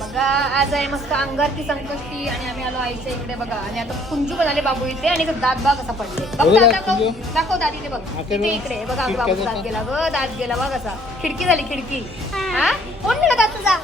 बघा आज आहे मस्त अंगारकी संकष्टी आणि आम्ही आलो आईच्या इकडे बघा. आणि आता कुंजू पण आले बाबू इथे आणि दात बघ कसा पडले. बघ दाखव दात इथे बघ इथे इकडे बघा बाबू दात गेला ग दात गेला बघ असा. खिडकी झाली खिडकी. हा कोण गेला दात तुझा.